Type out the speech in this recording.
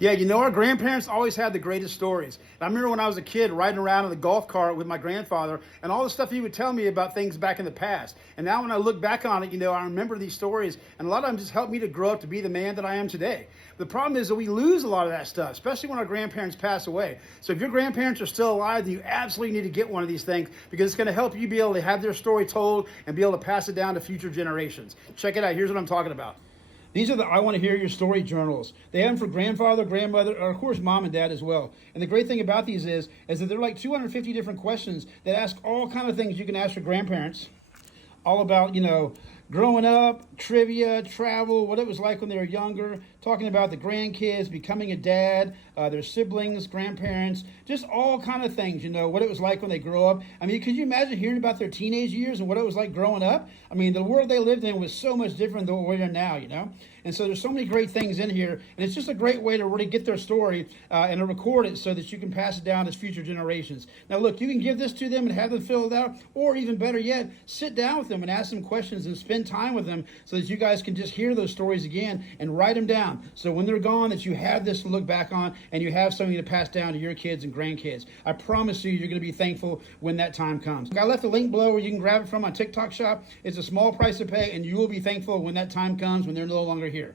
Yeah, you know, our grandparents always had the greatest stories. And I remember when I was a kid riding around in the golf cart with my grandfather and all the stuff he would tell me about things back in the past. And now when I look back on it, you know, I remember these stories, and a lot of them just helped me to grow up to be the man that I am today. The problem is that we lose a lot of that stuff, especially when our grandparents pass away. So if your grandparents are still alive, then you absolutely need to get one of these things, because it's going to help you be able to have their story told and be able to pass it down to future generations. Check it out. Here's what I'm talking about. These are the I Want to Hear Your Story journals. They have them for grandfather, grandmother, or of course mom and dad as well. And the great thing about these is that they're like 250 different questions that ask all kind of things you can ask your grandparents. All about, you know, growing up, trivia, travel, what it was like when they were younger, talking about the grandkids, becoming a dad, their siblings, grandparents, just all kind of things, you know, what it was like when they grow up. I mean, could you imagine hearing about their teenage years and what it was like growing up? I mean, the world they lived in was so much different than what we're in now, you know? And so there's so many great things in here, and it's just a great way to really get their story and to record it so that you can pass it down to future generations. Now, look, you can give this to them and have them fill it out, or even better yet, sit down with them and ask them questions and spend time with them so that you guys can just hear those stories again and write them down. So when they're gone, that you have this to look back on and you have something to pass down to your kids and grandkids. I promise you're going to be thankful when that time comes. I left a link below where you can grab it from my TikTok shop. It's a small price to pay, and you will be thankful when that time comes, when they're no longer here.